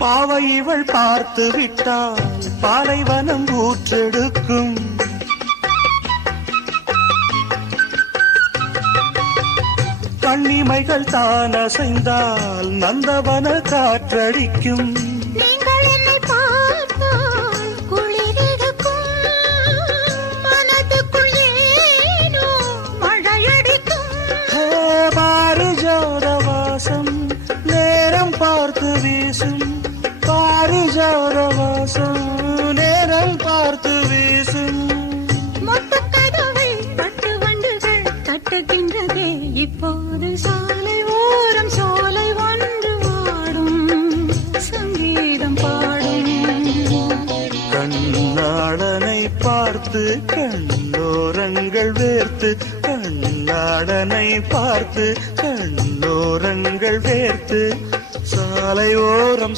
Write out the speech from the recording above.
பாவை இவள் பார்த்து விட்டால் பாலைவனம் ஊற்றெடுக்கும். கண்ணிமைகள் தான் அசைந்தால் நந்தவன காற்றடிக்கும். நேரம் பார்த்து வீசும் பாரிஜாதவாசம், நேரம் பார்த்து வீசும். மொத்தக்கதவை பட்டு வண்டுகள் தட்டுகின்றதே இப்போது. சாலை ஓரம் சோலை ஒன்று வாடும் சங்கீதம் பாடும். கண்ணாடனை பார்த்து கண்ணோரங்கள் வேர்த்து, கண்ணாடனை பார்த்து கண்ணோரங்கள் வேர்த்து, சாலை ஓரம்